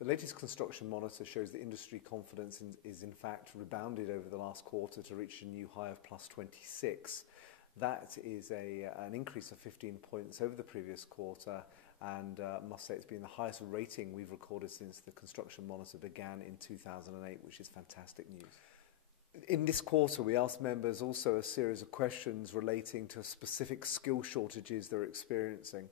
The latest construction monitor shows that industry confidence is in fact rebounded over the last quarter to reach a new high of plus 26. That is an increase of 15 points over the previous quarter, and must say it's been the highest rating we've recorded since the construction monitor began in 2008, which is fantastic news. In this quarter, we asked members also a series of questions relating to specific skill shortages they're experiencing.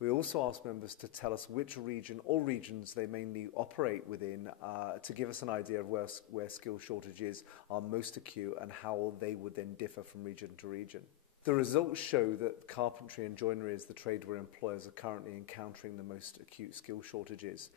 We also asked members to tell us which region or regions they mainly operate within to give us an idea of where skill shortages are most acute and how they would then differ from region to region. The results show that carpentry and joinery is the trade where employers are currently encountering the most acute skill shortages.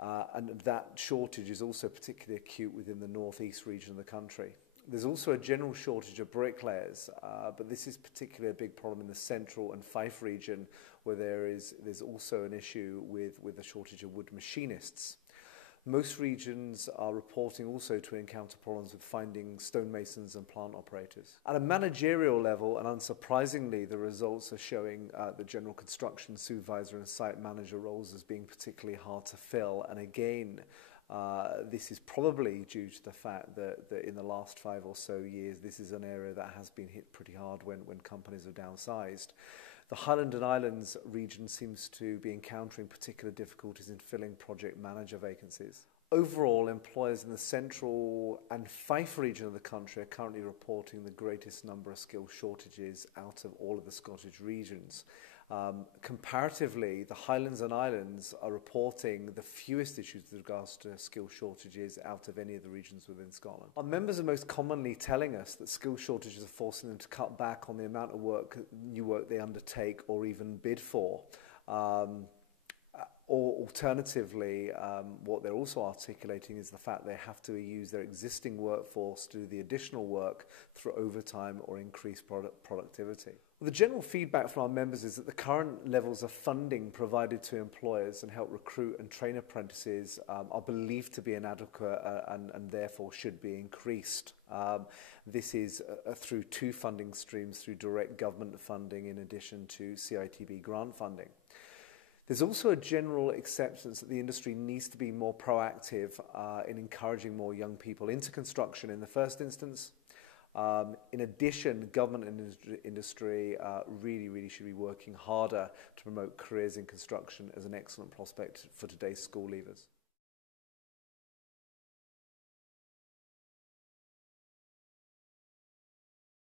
And that shortage is also particularly acute within the northeast region of the country. There's also a general shortage of bricklayers, but this is particularly a big problem in the central and Fife region, where there's also an issue with a shortage of wood machinists. Most regions are reporting also to encounter problems with finding stonemasons and plant operators. At a managerial level, and unsurprisingly, the results are showing the general construction supervisor and site manager roles as being particularly hard to fill. And again, this is probably due to the fact that in the last 5 or so years, this is an area that has been hit pretty hard when companies have downsized. The Highland and Islands region seems to be encountering particular difficulties in filling project manager vacancies. Overall, employers in the central and Fife region of the country are currently reporting the greatest number of skill shortages out of all of the Scottish regions. Comparatively, the Highlands and Islands are reporting the fewest issues with regards to skill shortages out of any of the regions within Scotland. Our members are most commonly telling us that skill shortages are forcing them to cut back on the amount of new work they undertake or even bid for. Or alternatively, what they're also articulating is the fact they have to use their existing workforce to do the additional work through overtime or increased productivity. Well, the general feedback from our members is that the current levels of funding provided to employers and help recruit and train apprentices are believed to be inadequate and therefore should be increased. This is through 2 funding streams, through direct government funding in addition to CITB grant funding. There's also a general acceptance that the industry needs to be more proactive in encouraging more young people into construction in the first instance. In addition, government and industry really should be working harder to promote careers in construction as an excellent prospect for today's school leavers.